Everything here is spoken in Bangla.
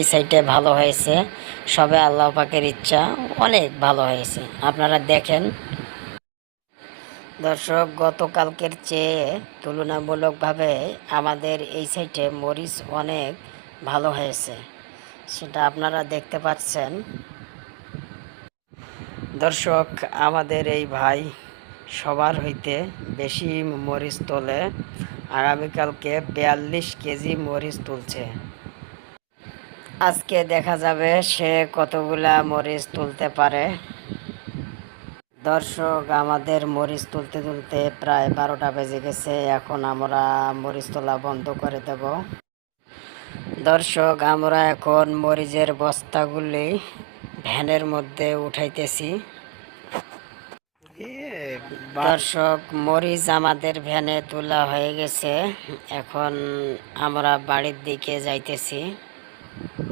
এই সাইডে ভালো হয়েছে, সবে আল্লাহ পাকের ইচ্ছা অনেক ভালো হয়েছে। আপনারা দেখেন দর্শক, গতকালকের চেয়ে তুলনামূলকভাবে আমাদের এই সাইডে মরিচ অনেক ভালো হয়েছে, সেটা আপনারা দেখতে পাচ্ছেন। দর্শক, আমাদের এই ভাই সবার হইতে বেশি মরিচ তোলে, আগামীকালকে 42 কেজি মরিচ তুলছে। আজকে দেখা যাবে সে কতগুলা মরিচ তুলতে পারে। দর্শক, আমাদের মরিচ তুলতে তুলতে প্রায় 12টা বেজে গেছে, এখন আমরা মরিচ তোলা বন্ধ করে দেব। দর্শক, আমরা এখন মরিচের বস্তাগুলি ভ্যানের মধ্যে উঠাইতেছি। দর্শক, মরিচ আমাদের ভ্যানে তোলা হয়ে গেছে, এখন আমরা বাড়ির দিকে যাইতেছি।